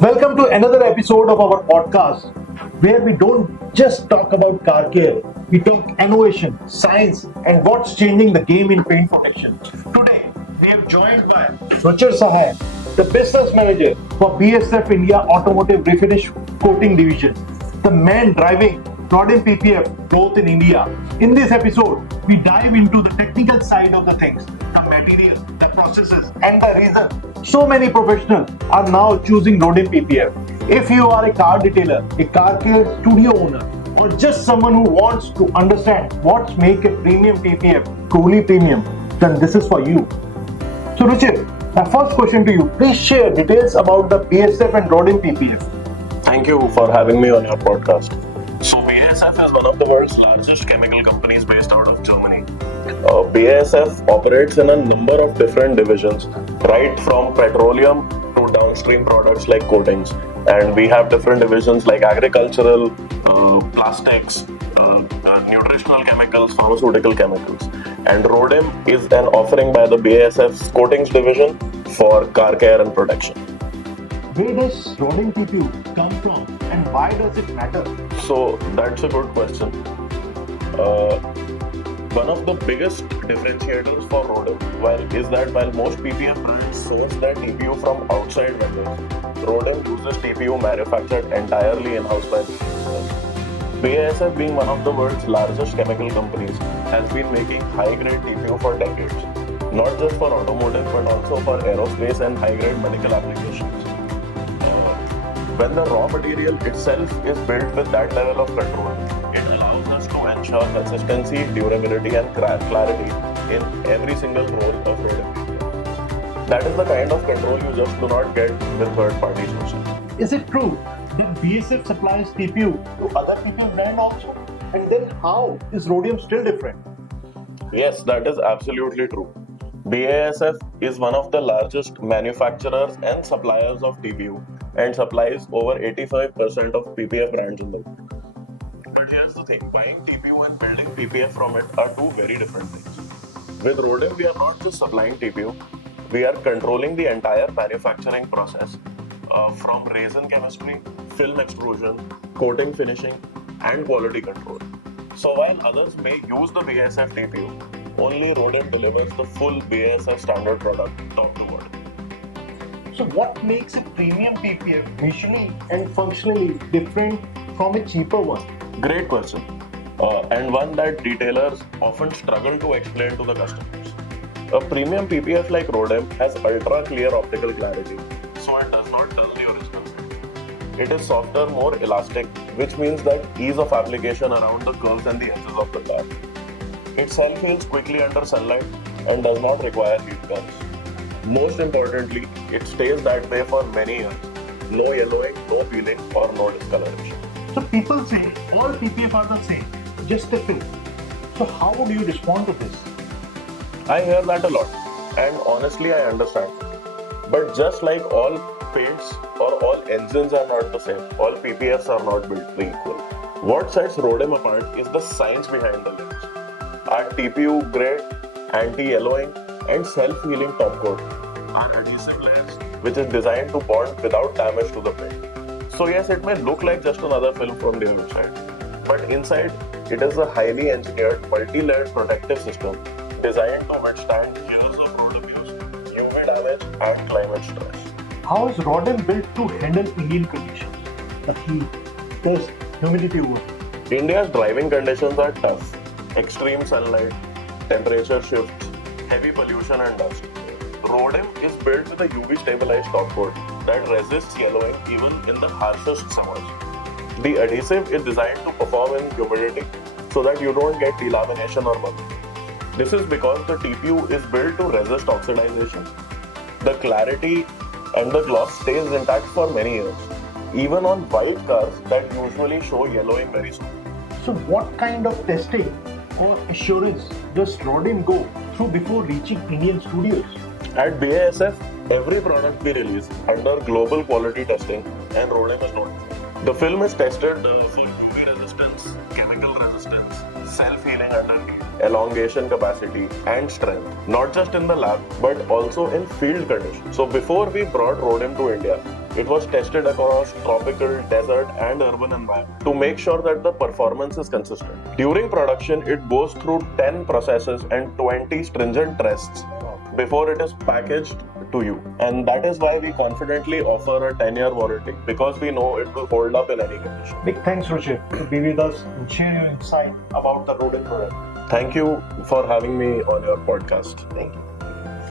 Welcome to another episode of our podcast where we don't just talk about car care, we talk innovation, science, and what's changing the game in paint protection. Today, we are joined by Ruchir Sahai, the business manager for BSF India Automotive Refinish Coating Division, the man driving Rodin PPF growth in India. In this episode, we dive into the technical side of the things, the materials, the processes, and the reason so many professionals are now choosing Rodin PPF. If you are a car detailer, a car care studio owner, or just someone who wants to understand what's make a premium PPF truly premium, then this is for you. So, Ruchir, my first question to you: please share details about the BSF and Rodin PPF. Thank you for having me on your podcast. So, BASF is one of the world's largest chemical companies based out of Germany. BASF operates in a number of different divisions, right from petroleum to downstream products like coatings. And we have different divisions like agricultural, plastics, nutritional chemicals, pharmaceutical chemicals. And Rodim is an offering by the BASF's coatings division for car care and protection. Where does Rodin PPF come from and why does it matter? So that's a good question. One of the biggest differentiators for Rodim is that while most PPF brands source their TPU from outside vendors, Rodim uses TPU manufactured entirely in-house by BASF. BASF, being one of the world's largest chemical companies, has been making high-grade TPU for decades, not just for automotive but also for aerospace and high-grade medical applications. When the raw material itself is built with that level of control, it allows us to ensure consistency, durability, and clarity in every single roll of Rodim. That is the kind of control you just do not get with third-party sourcing. Is it true that BSF supplies TPU to other PPF brands also? And then how is Rhodium still different? Yes, that is absolutely true. BASF is one of the largest manufacturers and suppliers of TPU and supplies over 85% of PPF brands in the world. But here's the thing, buying TPU and building PPF from it are two very different things. With Rodim, we are not just supplying TPU, we are controlling the entire manufacturing process from resin chemistry, film extrusion, coating finishing, and quality control. So while others may use the BASF TPU, only Rodim delivers the full BASF standard product top to bottom. So what makes a premium PPF visually and functionally different from a cheaper one? Great question. And one that retailers often struggle to explain to the customers. A premium PPF like Rodim has ultra clear optical clarity, so it does not dull the original. It is softer, more elastic, which means that ease of application around the curves and the edges of the car. It self-heals quickly under sunlight and does not require heat guns. Most importantly, it stays that way for many years. No yellowing, no peeling, or no discoloration. So people say all PPF are the same, just a film. So how would you respond to this? I hear that a lot, and honestly, I understand. But just like all paints or all engines are not the same, all PPFs are not built equal. What sets Rodim apart is the science behind the lens. Our TPU grade, anti-yellowing, and self-healing top coat are adhesive layers which is designed to bond without damage to the paint. So yes, it may look like just another film from the outside, but inside it is a highly engineered multi-layered protective system designed to withstand years of road abuse, UV damage, and climate stress. How is Rodin built to handle Indian conditions? The heat, dust, humidity over. India's driving conditions are tough. Extreme sunlight, temperature shifts, heavy pollution and dust. Rodim is built with a UV stabilized top coat that resists yellowing even in the harshest summers. The adhesive is designed to perform in humidity so that you don't get delamination or bubbling. This is because the TPU is built to resist oxidization. The clarity and the gloss stays intact for many years, even on white cars that usually show yellowing very soon. So what kind of testing or assurance does Rodin go through before reaching Indian studios? At BASF, every product we release under global quality testing and Rodim is notified. The film is tested for UV resistance, chemical resistance, self-healing under heat, elongation capacity, and strength, not just in the lab, but also in field conditions. So before we brought Rodim to India, it was tested across tropical, desert, and urban environments to make sure that the performance is consistent. During production, it goes through 10 processes and 20 stringent tests before it is packaged to you. And that is why we confidently offer a 10-year warranty, because we know it will hold up in any condition. Big thanks, Ruchir, to be with us and share your insight about the Rodim product. Thank you for having me on your podcast. Thank you.